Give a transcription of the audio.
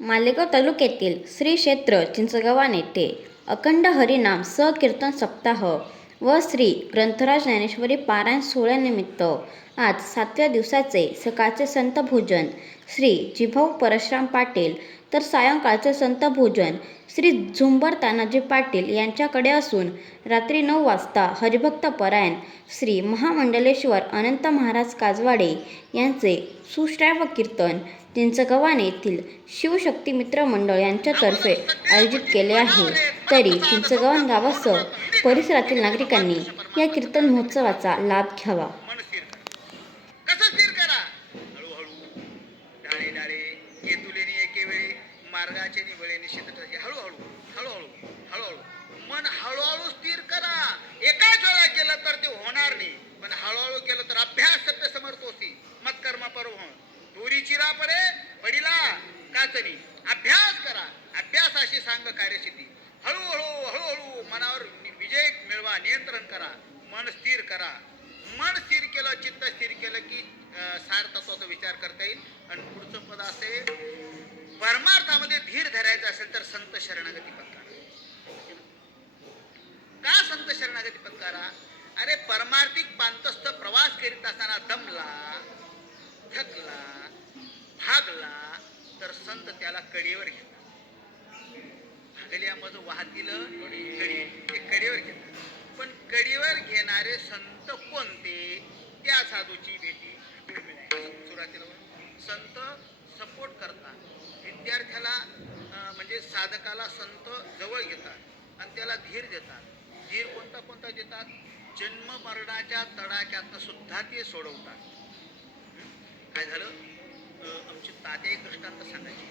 मालेगाव तालुक्यातील श्री क्षेत्र चिंचगावा येथे अखंड हरिनाम कीर्तन सप्ताह व श्री ग्रंथराज ज्ञानेश्वरी पारायण सोहळ्यानिमित्त आज 7व्या दिवसाचे सकाळचे संत भोजन श्री जिभाऊ परशुराम पाटील तर सायंकाळचे संत भोजन श्री झुंबर तानाजी पाटील यांच्याकडे असून रात्री 9 वाजता हरिभक्त परायण श्री महामंडलेश्वर अनंत महाराज काजवाडे यांचे सुश्राव्य कीर्तन चिंचगव्हाण येथील शिवशक्ती मित्र मंडळ यांच्यातर्फे आयोजित केले आहे। तरी चिंचगव्हाण गावासह परिसरातील नागरिकांनी या कीर्तन महोत्सवाचा लाभ घ्यावा। मार्गाचे निवळे निश्चित हळूहळू हळूहळू हळूहळू मन हळूहळू स्थिर करा। एकाच वेळा केलं तर ते होणार नाही, पण हळूहळू केलं तर अभ्यास सत्य समर्थोसी मत कर्म परव दोरी चिरा पडे पडिला काचनी। अभ्यास करा, अभ्यासाशी सांग कार्यसिद्धी। हळूहळू हळूहळू मनावर विजय मिळवा, नियंत्रण करा, मन स्थिर करा। मन स्थिर केलं, चित्त स्थिर केलं की सार तत्वाचा विचार करता येईल। आणि पुढचं पद असे, परमार्थामध्ये धीर धरायचा असेल तर संत शरणागती पत्करा। का संत शरणागती पत्करा? अरे परमार्थिक पांतस्थ प्रवास करीत असताना दमला, थकला, भागला तर संत त्याला कडेवर घेतात। भागल्यामध्ये वाहतील ते कडेवर घेतात। पण कडेवर घेणारे संत कोणते? त्या साधूची भेटी सुरुवातीला संत सपोर्ट करतात, विद्यार्थ्याला म्हणजे साधकाला संत जवळ घेतात आणि त्याला धीर देतात। धीर कोणता कोणता देतात? जन्म मरणाच्या तडाख्यातनं सुद्धा ते सोडवतात। काय झालं? आमची तात्या एक दृष्टांत सांगायची।